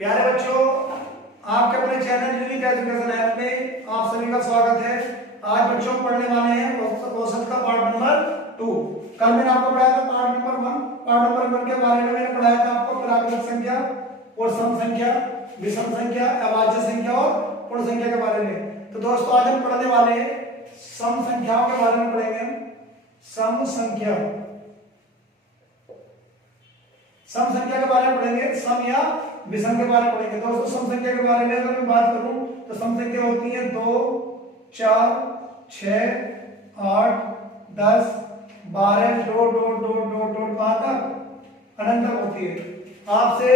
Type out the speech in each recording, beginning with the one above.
प्यारे बच्चों, आपके अपने चैनल यूनिक एजुकेशन ऐप में आप सभी का स्वागत है। आज बच्चों पढ़ने वाले हैं औसत का पार्ट नंबर 2। कल मैंने आपको पढ़ाया था पार्ट नंबर 1। पार्ट नंबर 1 के बारे में मैंने पढ़ाया था आपको प्राकृतिक संख्या और सम संख्या, विषम संख्या, अभाज्य संख्या और पूर्ण संख्या के बारे में। तो दोस्तों आज हम पढ़ने वाले हैं सम संख्याओं के बारे में पढ़ेंगे। हम सम संख्या के बारे में पढ़ेंगे, सम या विषम के बारे में पढ़ेंगे। दोस्तों सम संख्या के बारे में अगर मैं बात करूं तो सम संख्या होती है 2, 4, 6, 8, 10, 12, dot dot dot dot dot कहां तक अनंत तक होती है। आपसे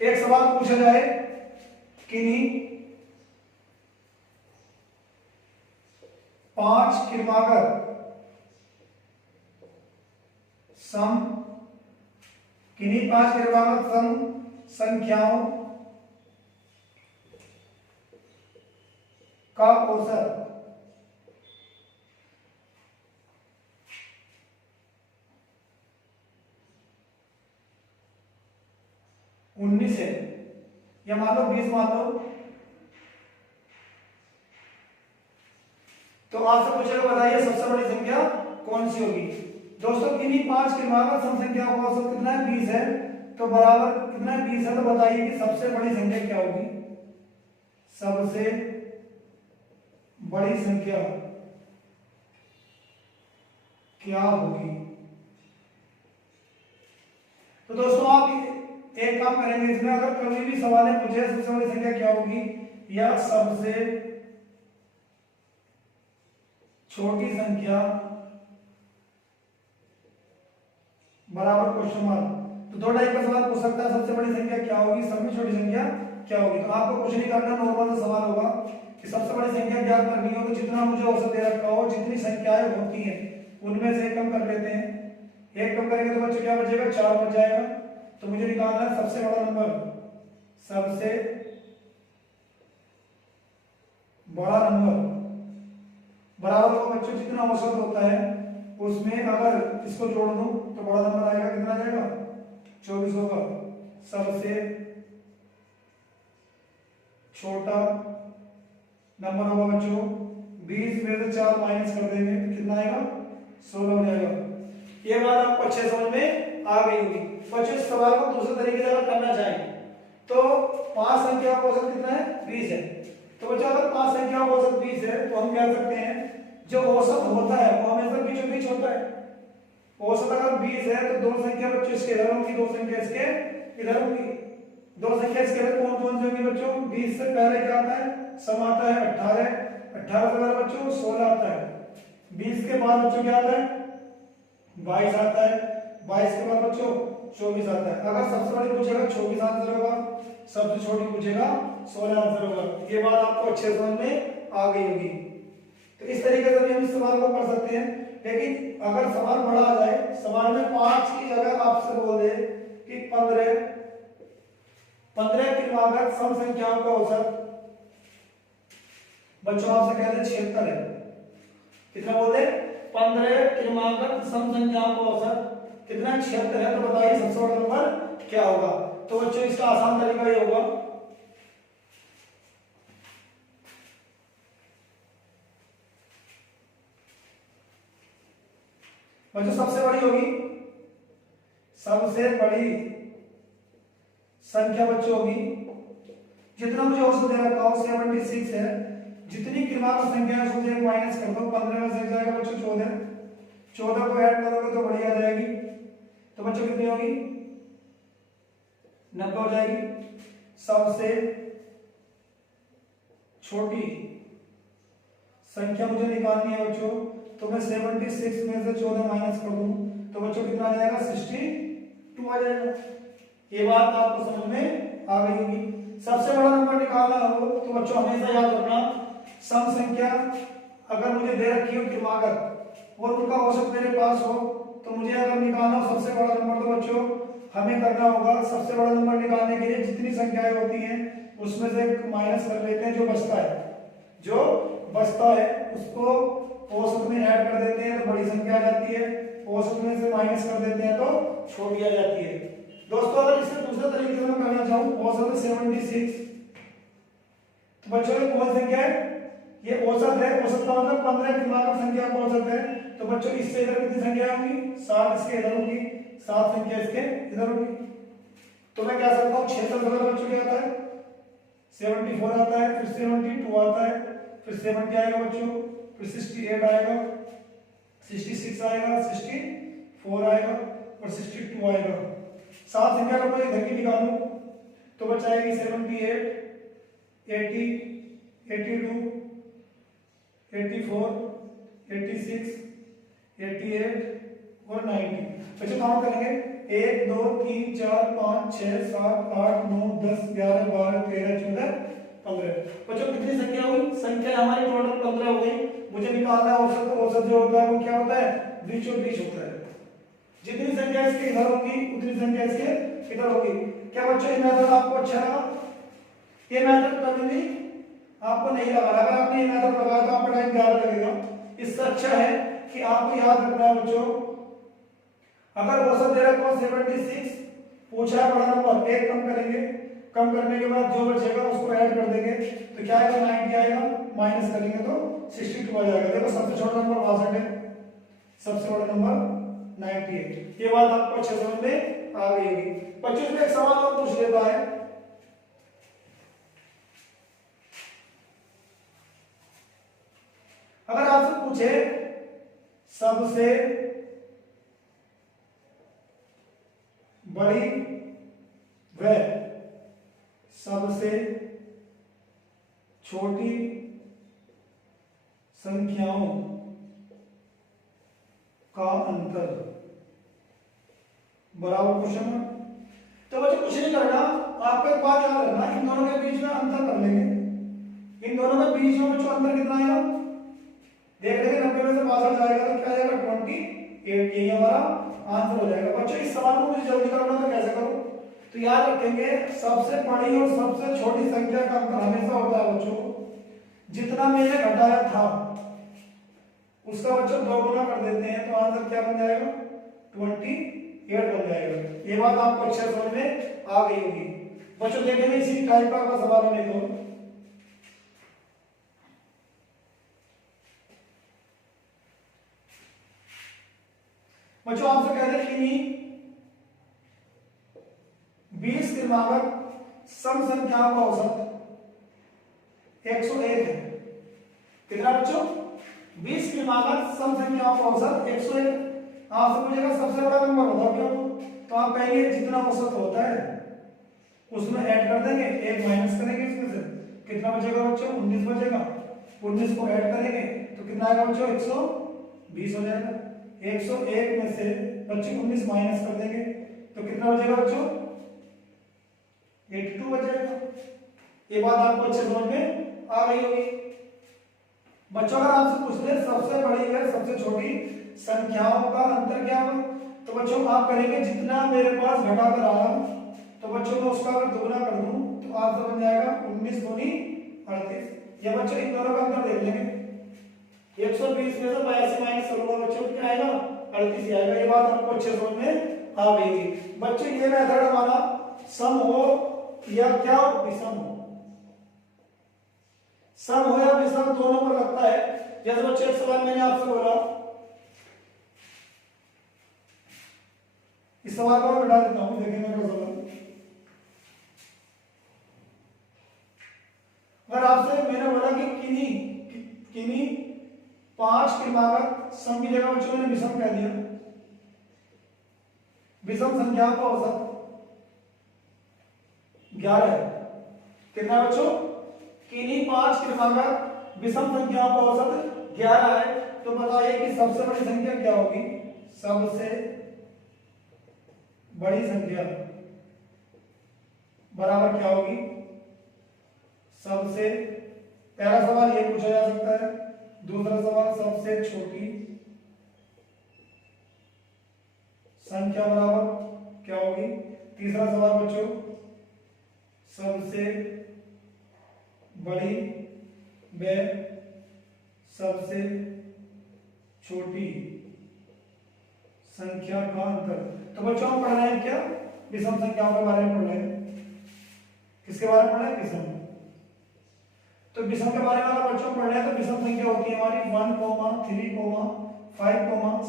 एक सवाल पूछा जाए किन्हीं 5 क्रमागत सम किन्हीं 5 क्रमागत सम संख्याओं का औसत उन्नीस है या मान लो 20 मान लो, तो आपसे पूछेगा बताइए सबसे बड़ी संख्या कौन सी होगी। दोस्तों किन्हीं 5 क्रमागत सम संख्याओं का औसत कितना है? 20 है। तो बराबर कितना है? 20 है। तो बताइए कि सबसे बड़ी संख्या क्या होगी? सबसे बड़ी संख्या क्या होगी? तो दोस्तों आप एक काम करेंगे इसमें, अगर कभी भी सवाल है पूछे सबसे बड़ी संख्या क्या होगी या सबसे छोटी संख्या बराबर क्वेश्चन मार्क, तो दो टाइप का सवाल पूछ सकता है। सबसे बड़ी संख्या क्या होगी, सबसे छोटी संख्या क्या होगी। तो आपको कुछ नहीं करना, नॉर्मल सा सवाल होगा कि सबसे बड़ी संख्या ज्ञात करनी हो तो जितना मुझे औसत दे रखा हो, जितनी संख्याएं होती हैं उनमें से एक कम कर लेते हैं। एक कम करेंगे तो बच्चों क्या बचेगा? 4 बच जाएगा। तो मुझे निकालना है सबसे बड़ा नंबर, सबसे बड़ा नंबर बराबर होगा बच्चों जितना औसत होता है उसमें अगर इसको जोड़ दूं तो बड़ा नंबर आएगा। कितना आ जाएगा? 24 होगा। सबसे छोटा नंबर होगा बच्चों 20 में से 4 माइनस कर देंगे तो कितना आएगा? 16 हो जाएगा। ये बात आपको अच्छे समझ में आ गई होगी। बच्चों इस सवाल को दूसरे तरीके से अगर करना चाहें तो 5 संख्या का औसत कितना है? 20 है। तो बच्चों अगर 5 संख्या का औसत 20 है तो हम कह सकते हैं जो औसत होता है वो हमेशा बीचों बीच होता है। औसत अगर 20 है तो दो संख्या बच्चों इसके इधर होंगी, दो संख्या इसके इधर होंगी। दो संख्या इसके इधर कौन कौन सी होंगी बच्चों? 20 से पहले क्या आता है? सम आता है 18, 18 से पहले बच्चों 16 आता है। 20 के बाद बच्चों क्या आता है? 22 आता है। 22 के बाद बच्चों 24 आता है। अगर सबसे बड़ी पूछेगा 24 आंसर होगा, सबसे छोटी पूछेगा 16 आंसर होगा। ये बात आपको अच्छे समझ में आ गई होगी। तो इस तरीके से भी हम इस सवाल को कर सकते हैं। लेकिन अगर सवाल बड़ा आ जाए, सवाल में 5 की जगह आपसे बोल दे कि 15 क्रमागत सम संख्याओं का औसत, बच्चों आपसे कह दे 76 है। कितना बोल दे? 15 क्रमागत सम संख्याओं का औसत कितना? 76 है। तो बताइए सबसे बड़ा नंबर क्या होगा? तो बच्चों इसका आसान तरीका ये होगा, बच्चों सबसे बड़ी होगी, सबसे बड़ी संख्या बच्चों होगी जितना मुझे औसत दे रखा हो 76 है। जितनी क्रमागत संख्या है उसमें से माइनस कर दो, 15 में से जाएगा बच्चों 14। 14 को ऐड करोगे तो बड़ी आ जाएगी। तो बच्चों कितनी होगी? 90 हो जाएगी। सबसे छोटी संख्या मुझे निकालनी है बच्चों, तो मैं 76 में से 14 माइनस कर दूं तो बच्चों कितना आ जाएगा? 62 आ जाएगा। ये बात आपको समझ में आ गई होगी। सबसे बड़ा नंबर निकालना हो तो बच्चों हमेशा याद रखना, सम संख्या अगर मुझे दे रखी हो क्रमागत और उनका औसत मेरे पास हो तो मुझे अगर निकालना हो सबसे बड़ा नंबर तो बच्चों हमें करना होगा, सबसे बड़ा नंबर निकालने के लिए जितनी संख्याएं होती हैं उसमें से माइनस कर लेते हैं। जो बचता है उसको औसत में ऐड कर देते हैं तो बड़ी संख्या आ जाती है, औसत में से माइनस कर देते हैं तो छोटी आ जाती है। दोस्तों अगर इसे दूसरे तरीके से मैं करना चाहूँ, औसत से 76। तो बच्चों ये कौन संख्या है? ये औसत है। औसत का मतलब 15 क्रमांक संख्या का औसत है। तो बच्चों इससे इधर कितनी संख्या होंगी? 7 इसके इधर होगी, 7 संख्या इसके इधर होगी। तो मैं कह सकता हूँ 76 बच्चों क्या आता है? 74 आता है, फिर 72 आता है, फिर 70 आएगा बच्चों, फिर 68 आएगा, 66 आएगा, 64 आएगा और 62 आएगा। 7 संख्या का मैं इधर की निकालूं तो बच आएगी 78, 80, 82, 84, 86, 88 और 90। बच्चों काउंट करेंगे 1 2 3 4 5 6 7 8 9 10 11 12 13 14 15। बच्चों कितनी संख्या हुई? संख्या हमारी टोटल 15 हो गई। मुझे निकालना है औसत। औसत जो होता है वो क्या होता है? बीच और बीच होता है। जितनी संख्या इसके इधर होगी उतनी संख्या इसके इधर होगी। क्या बच्चों ये मेथड आपको अच्छा लगा? ये मेथड कभी भी आपको नहीं लगा। अगर आपने ये मेथड लगाया तो आपका टाइम ज्यादा लगेगा। इससे अच्छा है कि आपको याद रखना है बच्चों, अगर औसत दे रखा हो 76, पूछा है बड़ा नंबर, एक कम करेंगे, कम करने के बाद जो बचेगा उसको ऐड कर देंगे तो क्या आएगा? 90 आएगा, माइनस करेंगे तो 62 आ जाएगा। देखो सबसे छोटा नंबर 62 है, सबसे बड़ा नंबर 90 है। ये बात आपको अच्छे समझ में आ गई होगी। बच्चों से एक सवाल और पूछ लेता है, अगर आपसे पूछे सबसे बड़ी व सबसे छोटी संख्याओं का अंतर बराबर क्वेश्चन है। तो बच्चों कुछ नहीं करना, आपको एक बात याद रखना, इन दोनों के बीच में अंतर कर लेंगे। इन दोनों के बीच में बच्चों अंतर कितना आएगा? देख लेंगे, 90 में से 62 जाएगा तो क्या आएगा? 28। यही हमारा आंसर हो जाएगा। बच्चों इस सवाल को मुझे जल्दी करना तो कैसे करूं? तो याद रखेंगे सबसे बड़ी और सबसे छोटी संख्या का अंतर हमेशा होता है बच्चों, जितना मैंने घटाया था उसका बच्चों 2 गुना कर देते हैं तो आंसर क्या बन जाएगा? 28 बन जाएगा। ये बात आपको अच्छे समझ में आ गई होगी। बच्चों देखेंगे इसी टाइप का सवाल हमें तो बच्चों आपसे कह रहे कि 20 क्रमांक सम संख्याओं का औसत 101 है। कितना बच्चों? 20 क्रमांक सम संख्याओं का औसत 101। आपसे पूछेगा सबसे बड़ा नंबर होगा क्या? तो आप कहेंगे जितना औसत होता है उसमें ऐड कर देंगे, एक माइनस करेंगे इसमें से, कितना बचेगा बच्चों? 19 बचेगा। 19 को ऐड करेंगे तो कितना आएगा बच्चों? 120 हो जाएगा। 101 में से बच्चों 19 माइनस कर देंगे तो कितना बचेगा बच्चों? 82 बचेगा। ये बात आपको अच्छे समझ में आ गई होगी। बच्चों अगर आपसे पूछ ले सबसे बड़ी है सबसे छोटी संख्याओं का अंतर क्या है तो बच्चों आप करेंगे जितना मेरे पास घटा कर आया तो बच्चों मैं उसका अगर दोगुना कर दूं तो आंसर बन जाएगा 19 दूनी 38। ये बच्चों इन दोनों का अंतर देख लेंगे। 120 में से 82 माइनस करूंगा बच्चों क्या आएगा? 38 आएगा। ये बात आपको अच्छे समझ में आ गई होगी। बच्चों ये मेथड हमारा सम हो या क्या हो? विषम हो। सम हो या विषम दोनों पर लगता है। जैसे बच्चों एक सवाल मैंने आपसे बोला, इस सवाल को मैं बिठा देता हूं, देखेंगे मेरा सवाल। अगर आपसे मैंने बोला कि किन्हीं 5 क्रमांक सम की जगह बच्चों मैंने विषम कह दिया, विषम संख्याओं का औसत 11 है। कितना बच्चों? किन्हीं 5 क्रमांक विषम संख्याओं का औसत 11 है। तो बताइए कि सबसे बड़ी संख्या क्या होगी? सबसे बड़ी संख्या बराबर क्या होगी? सबसे पहला सवाल ये पूछा जा सकता है। दूसरा सवाल सबसे छोटी संख्या बराबर क्या होगी? तीसरा सवाल बच्चों सबसे बड़ी व सबसे छोटी संख्या का अंतर। तो बच्चों हम पढ़ रहे हैं क्या? विषम संख्याओं के बारे में पढ़ रहे हैं। किसके बारे में पढ़ना है? विषम। तो विषम के बारे में अगर बच्चों पढ़ना है तो विषम संख्या होती है हमारी 1, 3, 5,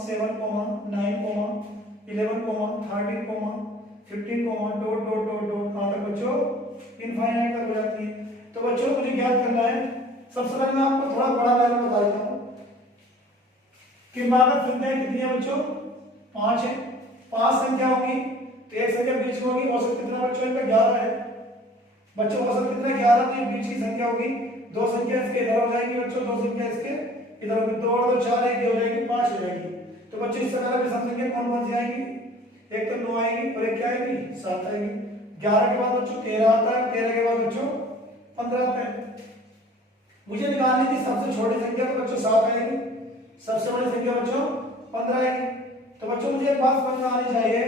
7, 9, 11, 13, 15, डॉट डॉट डॉट डॉट कहां तक बच्चों? इनफाइनाइट तक हो जाती है। तो बच्चों मुझे ज्ञात करना है, सबसे पहले मैं आपको थोड़ा बड़ा वैल्यू बता देता हूं कि क्रमागत संख्या कितनी है बच्चों? 5 है। 5 संख्या होगी तो एक संख्या बीच में होगी, औसत कितना बच्चों इनका? 11 है। बच्चों औसत कितना? 11, तो ये बीच की संख्या होगी। दो संख्या इसके इधर हो जाएगी बच्चों, दो संख्या इसके इधर होगी, 2 और 2 4 एक हो जाएगी, 5 हो जाएगी। तो बच्चों इस प्रकार विषम संख्या कौन सी आएगी? एक तो 9 आएगी और एक क्या आएगी? 7 आएगी। 11 के बाद बच्चों 13 आता है, 13 के बाद बच्चों 15 आता है। मुझे निकालनी थी सबसे छोटी संख्या, तो बच्चों 7 आएगी। सबसे बड़ी संख्या बच्चों 15 आएगी। तो बच्चों मुझे एक बात समझ में आनी चाहिए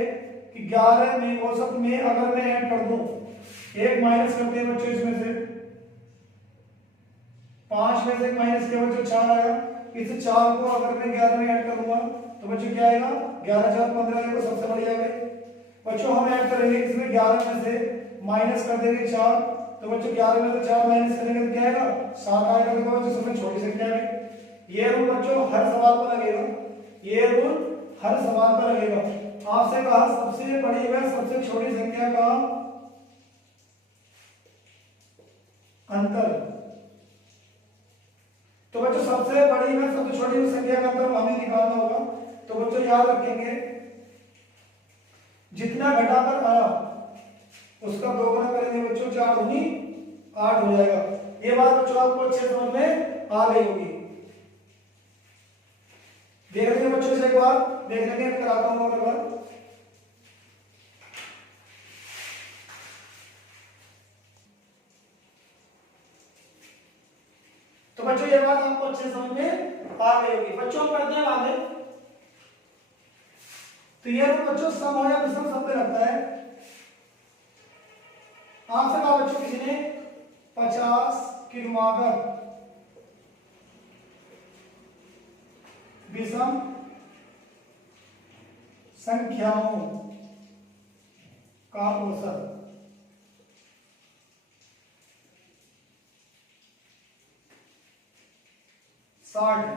कि 11 में औसत में अगर मैं ऐड कर दूं, एक माइनस करते हैं बच्चों इसमें से, 5 में से एक माइनस किया बच्चों 4 आया। इस 4 को अगर मैं 11 में ऐड करूंगा तो बच्चों क्या आएगा? 11 4 15 आएगा, सबसे बड़ी आ गई। बच्चों हम ऐड करेंगे इसमें 11 में से माइनस कर देंगे 4, तो बच्चों 11 में से 4 माइनस करेंगे तो क्या आएगा? 7 आएगा। तो बच्चों सबसे छोटी संख्या है। ये रूल बच्चों हर सवाल पर लगेगा, ये रूल हर सवाल पर लगेगा। आपसे कहा सबसे बड़ी व सबसे छोटी संख्या का अंतर, तो बच्चों सबसे बड़ी व सबसे छोटी संख्या का अंतर हमें निकालना होगा। तो बच्चों याद रखेंगे, जितना घटाकर आया उसका दोगुना करेंगे बच्चों, 4 दूनी 8 हो जाएगा। ये बात बच्चों आपको अच्छे समझ में आ गई होगी। देख लेंगे बच्चों से एक बार, देख लेंगे, कराता हूं एक बार। तो बच्चों ये बात आपको अच्छे समझ में आ गई होगी। बच्चों पढ़ते हैं आगे। तो ये बच्चों सम हो या विषम सब पे लगता है। आपसे कहा बच्चों किसी ने 50 क्रमागत विषम संख्याओं का औसत साठ है।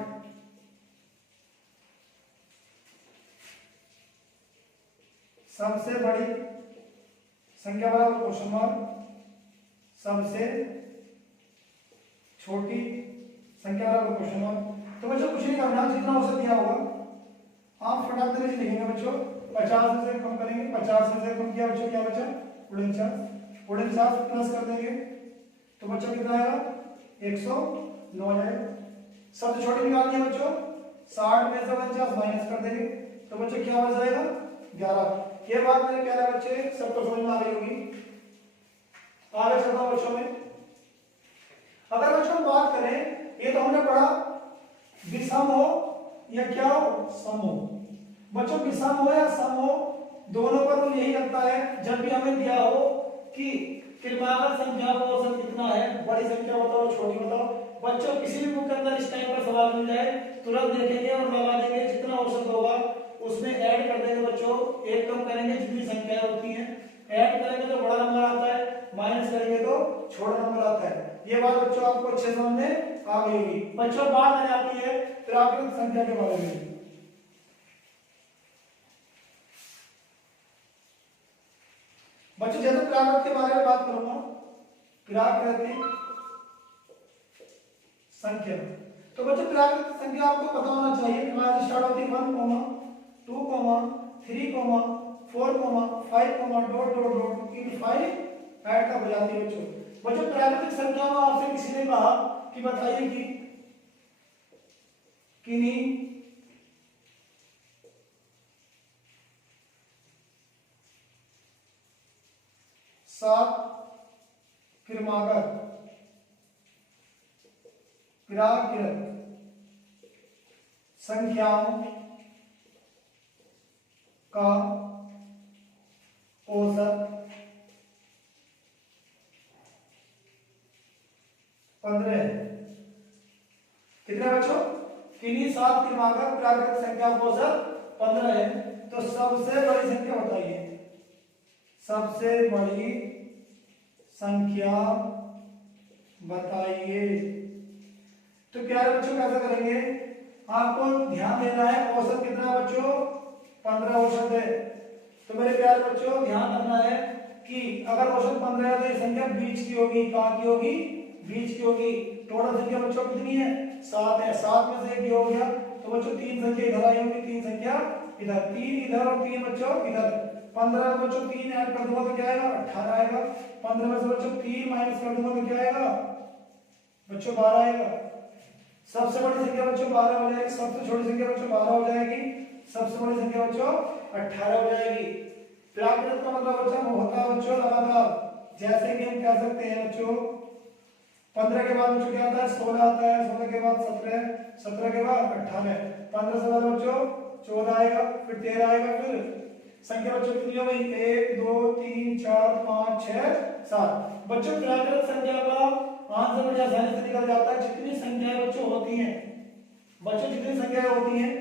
सबसे बड़ी संख्या बराबर क्वेश्चन मार्क, सबसे छोटी संख्या बराबर क्वेश्चन मार्क। तो बच्चों कुछ नहीं करना, जितना औसत दिया होगा आप फटाक से लिखेंगे बच्चों। 50 से कम करेंगे, 50 से कम किया बच्चों, क्या बचा? 49। 49 प्लस कर देंगे तो बच्चों कितना आएगा? 109 आएगा। सबसे छोटी निकालनी है बच्चों, 60 में से 49 माइनस कर देंगे तो बच्चों क्या बच जाएगा? 11। ये बात मेरे प्यारे बच्चे सबको समझ में आ गई होगी। आगे चलता हूं बच्चों में। अगर बच्चों बात करें, ये तो हमने पढ़ा विषम हो या क्या हो? सम हो। बच्चों विषम हो या सम हो, दोनों पर रूल यही लगता है, जब भी हमें दिया हो कि क्रमागत संख्या का औसत कितना है, बड़ी संख्या बताओ छोटी बताओ। बच्चों किसी भी बुक के अंदर इस टाइप का सवाल मिल जाए तुरंत देखेंगे और लगा देंगे, जितना औसत होगा उसमें ऐड कर देंगे बच्चों, एक कम करेंगे जितनी संख्या होती है, ऐड करेंगे तो बड़ा नंबर आता है, माइनस करेंगे तो छोटा नंबर आता है। ये बात बच्चों आपको अच्छे समझ में आ गई होगी। बच्चों बात आ जाती है प्राकृत संख्या के बारे में। बच्चों जैसे प्राकृत के बारे में बात करूंगा, प्राकृतिक संख्या, तो बच्चों प्राकृतिक संख्या आपको पता होना चाहिए। क्लास स्टार्ट होती है 1, 2, 3, 4, 5, dot dot dot in 5 add तक हो जाती है बच्चों। बच्चों प्राकृतिक संख्या में आपसे किसी ने कहा कि बताइए कि किन्हीं सात क्रमागत प्राकृत संख्याओं का औसत 15 है। कितने बच्चों? किन्हीं 7 क्रमागत प्राकृत संख्याओं का औसत 15 है। तो सबसे बड़ी संख्या बताइए, सबसे बड़ी संख्या बताइए। तो प्यारे बच्चों कैसे करेंगे, आपको ध्यान देना है औसत कितना बच्चों 15 औसत है। तो मेरे प्यारे बच्चों ध्यान रखना है कि अगर औसत 15 है तो ये संख्या बीच की होगी, कहां की होगी, बीच की होगी। टोटल संख्या बच्चों कितनी है 7 है, 7 में से एक ये हो गया तो बच्चों 3 संख्या इधर आई होगी, 3 संख्या इधर, 3 इधर और 3 बच्चों इधर। 15 में बच्चों 3 ऐड कर दूंगा तो क्या आएगा 18 आएगा। 15 में से बच्चों 3 माइनस कर दूंगा तो क्या आएगा बच्चों 12 आएगा। सबसे बड़ी संख्या बच्चों 12 हो जाएगी, सबसे छोटी संख्या बच्चों 12 हो जाएगी, सबसे बड़ी संख्या बच्चों 18 हो जाएगी। प्राकृत का मतलब बच्चों होता है बच्चों लगातार। जैसे कि हम कह सकते हैं बच्चों 15 के बाद बच्चों क्या आता है 16 आता है, 16 के बाद 17, 17 के बाद 18, 15 से बाद बच्चों 14 आएगा, फिर 13 आएगा, फिर संख्या बच्चों कितनी हो गई 1 2 3 4 5 6 7। बच्चों प्राकृत संख्या का आंसर बड़ी आसानी से निकल जाता है। जितनी संख्याएं बच्चों होती हैं, बच्चों जितनी संख्याएं होती हैं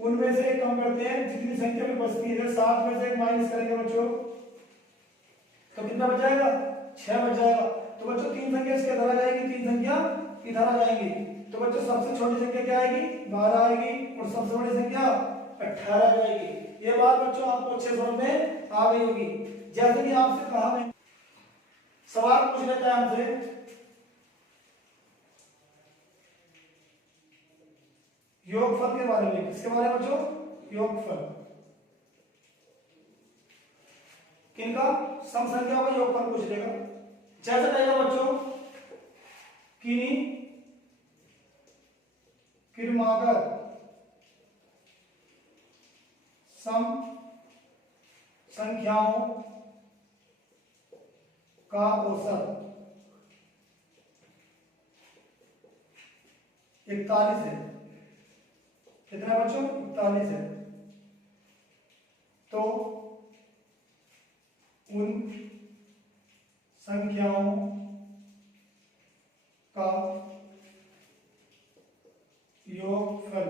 उनमें से एक कम करते हैं, जितनी संख्या में बचती है 7 में से एक माइनस करेंगे बच्चों तो कितना बच जाएगा 6 बच जाएगा। तो बच्चों 3 संख्या इसके इधर आ जाएगी, 3 संख्या इधर आ जाएंगी। तो बच्चों सबसे छोटी संख्या क्या आएगी 12 आएगी और सबसे बड़ी संख्या 18 आ जाएगी। ये बात बच्चों आपको अच्छे समझ में आ गई होगी। जैसे कि आपसे कहा मैं सवाल पूछ लेता है हमसे योगफल के बारे में। किसके बारे में बच्चों योगफल, किनका सम संख्याओं का योगफल पूछ लेगा। जैसे कहेगा बच्चों किन्हीं किरमागर सम संख्याओं का औसत 41 है। कितना बच्चों 41 है। तो उन संख्याओं का योगफल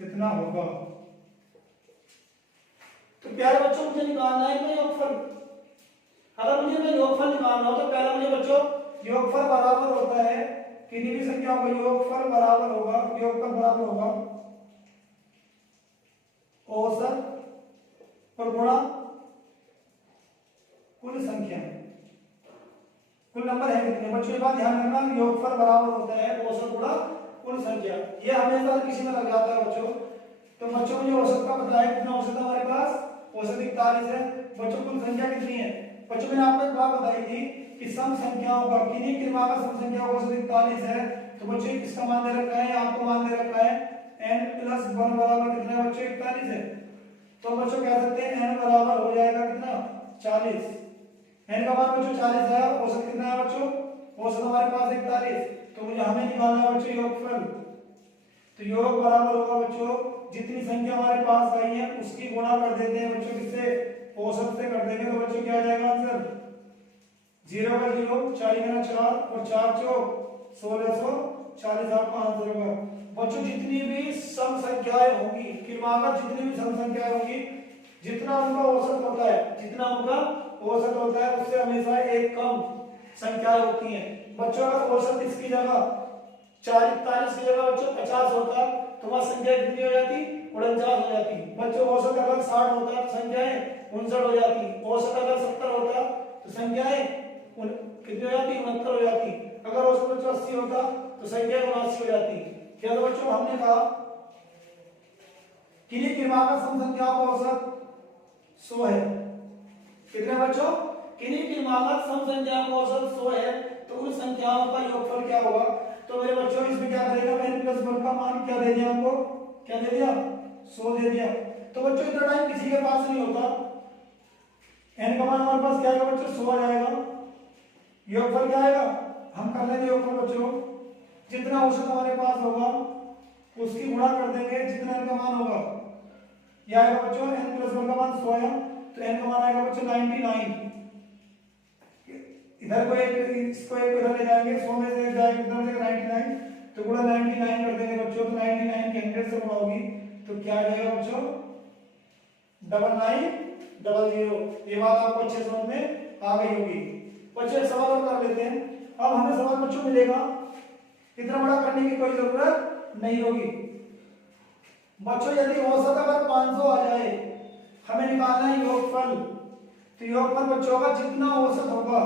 कितना होगा। तो प्यारे बच्चों मुझे निकालना है कि योगफल, अगर मुझे योगफल निकालना हो तो पहले मुझे बच्चों योगफल बराबर होता है किन्हीं भी संख्याओं का योगफल बराबर होगा, योगफल बराबर होगा औसत पर गुणा कुल संख्या, कुल नंबर है कितने। बच्चों ये बात ध्यान रखना योगफल बराबर होता है औसत गुणा कुल संख्या। ये हमेशा किसी में लग जाता है बच्चों। तो बच्चों मुझे औसत का पता है कितना औसत हमारे पास औसत 41 है। बच्चों कुल संख्या कितनी है। बच्चों मैंने आपको एक बात बताई थी कि सम संख्याओं का किन्हीं क्रमागत सम संख्या औसत 41 है। तो बच्चों इसका मान दे रखा है, आपको मान दे रखा है n+1 बराबर कितना है बच्चों 41 है। तो बच्चों कह सकते हैं n बराबर हो जाएगा कितना 40। n का मान बच्चों 40 है, औसत कितना है बच्चों औसत हमारे पास 41। तो मुझे हमें निकालना है बच्चों योगफल। तो योग बराबर होगा बच्चों जितनी संख्या हमारे पास आई है उसकी गुणा कर देते हैं बच्चों किससे औसत से कर देंगे। तो बच्चों क्या आ जाएगा आंसर 0 का 0 4 गुना 4 और 4 चौक 1640 आपका आंसर होगा। बच्चों जितनी भी सम संख्याएं होंगी क्रमागत जितनी भी सम संख्याएं होंगी जितना उनका औसत होता है, जितना उनका औसत होता है उससे हमेशा एक कम संख्याएं होती हैं। बच्चों अगर औसत इसकी जगह 41 की जगह बच्चों 50 होता तो वहां संख्या कितनी हो जाती 49 हो जाती। बच्चों औसत अगर 60 होता तो संख्याएं 59 हो जाती। औसत अगर 70 होता तो संख्याएं कितनी हो जाती 69 हो जाती। अगर औसत बच्चों 80 होता तो संख्या 79 हो जाती। क्या तो बच्चों हमने कहा किन्हीं क्रमागत सम संख्याओं का औसत 100 है। कितने बच्चों किन्हीं क्रमागत सम संख्याओं का औसत 100 है। तो उन संख्याओं का योगफल क्या होगा। तो मेरे बच्चों इसमें क्या करेगा n+1 का मान क्या दे दिया हमको, क्या दे दिया 100 दे दिया। तो बच्चों इतना टाइम किसी के पास नहीं होता। n का मान हमारे पास क्या आएगा बच्चों 100 आ जाएगा। योगफल क्या आएगा हम कर लेंगे योगफल बच्चों जितना औसत हमारे पास होगा उसकी गुणा कर देंगे जितना n का मान होगा। यह आएगा बच्चों n+1 का मान 100 है तो n का मान आएगा बच्चों 99। इधर को एक इसको एक इधर ले जाएंगे 100 में से जाएगा इधर से 99 तो गुणा 99 कर देंगे बच्चों। तो 99 के 100 से गुणा होगी तो क्या आ जाएगा बच्चों 999 00। ये बात आपको अच्छे समझ में आ गई होगी। बच्चों एक सवाल और कर लेते हैं। अब हमें सवाल बच्चों मिलेगा, इतना बड़ा करने की कोई जरूरत नहीं होगी। बच्चों यदि औसत अगर 500 आ जाए, हमें निकालना है योगफल। तो योगफल बच्चों का जितना औसत होगा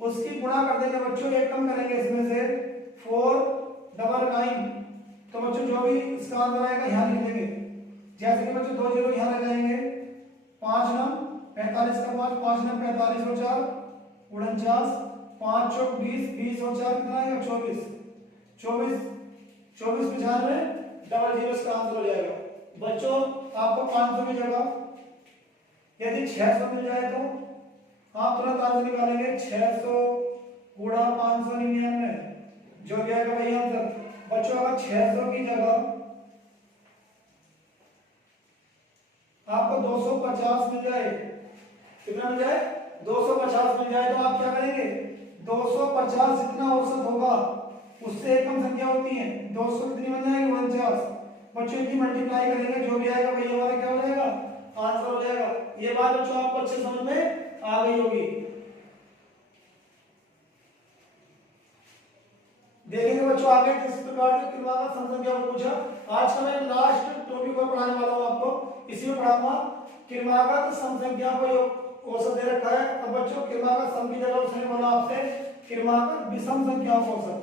उसकी गुणा कर देंगे बच्चों, एक कम करेंगे इसमें से 499। तो बच्चों जो भी इसका आंसर आएगा यहाँ लिख देंगे। जैसे कि बच्चों 2 जीरो यहाँ रह जाएंगे, 5 नम 45 का 5, 5 नम 45 और 4 49, 5 चौक 20, 20 और 4 कितना आएगा 24, 24 24 95 00 इसका आंसर हो जाएगा। बच्चों आपको 500 की जगह यदि 600 मिल जाए तो आप तुरंत आंसर निकालेंगे। 600 गुणा 599 जो भी आएगा वही आंसर। बच्चों अगर 600 की जगह आपको 250 मिल जाए, कितना मिल जाए 250 मिल जाए, तो आप क्या करेंगे 250 जितना औसत होगा उससे एक कम संख्या होती है 200 कितनी बन जाएगी 49। बच्चों इतनी मल्टीप्लाई करेंगे, जो भी आएगा वही हमारा क्या हो जाएगा आंसर हो जाएगा। ये बात बच्चों आपको अच्छे समझ में आ गई होगी। देखेंगे बच्चों आगे किस प्रकार के किरमागत सम संख्या को पूछा। आज का मैं लास्ट टॉपिक को पढ़ाने वाला हूं आपको, इसी में पढ़ाऊंगा किरमागत सम संख्या को औसत दे रखा है। अब बच्चों किरमागत सम की जगह उसने बोला आपसे किरमागत विषम संख्याओं को औसत,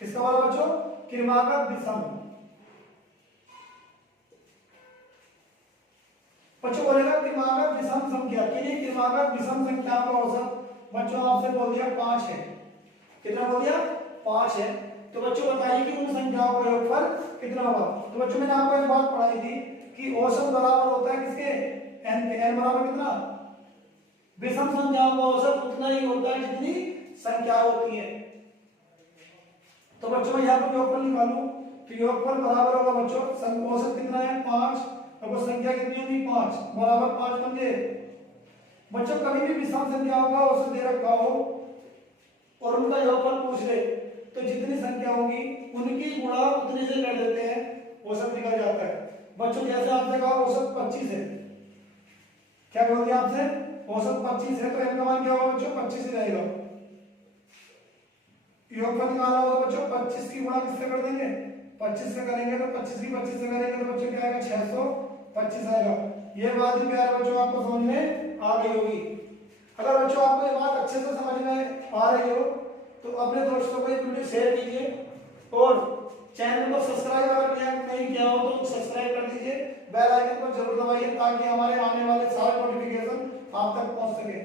किसका बोला बच्चों किरमागत विषम। बच्चों बोलेगा किरमागत विषम संख्या के लिए किरमागत विषम संख्या का औसत बच्चों आपसे बोल दिया 5 है। कितना बोल दिया 5 है। तो बच्चों बताइए कि उन संख्याओं का योगफल कितना होगा। तो बच्चों मैंने आपको एक बात पढ़ाई थी कि औसत बराबर होता है किसके n के। n बराबर कितना विषम संख्याओं का औसत उतना ही होता है जितनी संख्या होती है। तो बच्चों यहाँ पर योगफल निकालूं तो योगफल बराबर होगा बच्चों औसत कितना है 5, तो वो संख्या कितनी होगी 5 बराबर 5 बन गए। बच्चों कभी भी विषम संख्याओं का औसत दे रखा हो और उनका योगफल पूछ ले तो जितनी संख्या होगी उनकी गुणा उतने से कर देते हैं, औसत निकल जाता है। बच्चों जैसे आपने कहा औसत 25 है, क्या बोल दिया आपसे औसत 25 है, तो n का मान क्या होगा बच्चों 25 ही रहेगा। योगफल निकालना होगा बच्चों 25 की गुणा किससे कर देंगे 25 से करेंगे, तो 25 की 25 से करेंगे तो बच्चों क्या आएगा 625 आएगा। ये बात भी प्यारे बच्चों आपको समझ में आ गई होगी। अगर बच्चों आपको ये बात अच्छे से समझ में आ रही हो तो अपने दोस्तों को ये वीडियो शेयर कीजिए और चैनल को सब्सक्राइब अगर नहीं किया हो तो सब्सक्राइब कर दीजिए, बेल आइकन को जरूर दबाइए ताकि हमारे आने वाले सारे नोटिफिकेशन आप तक पहुंच सके।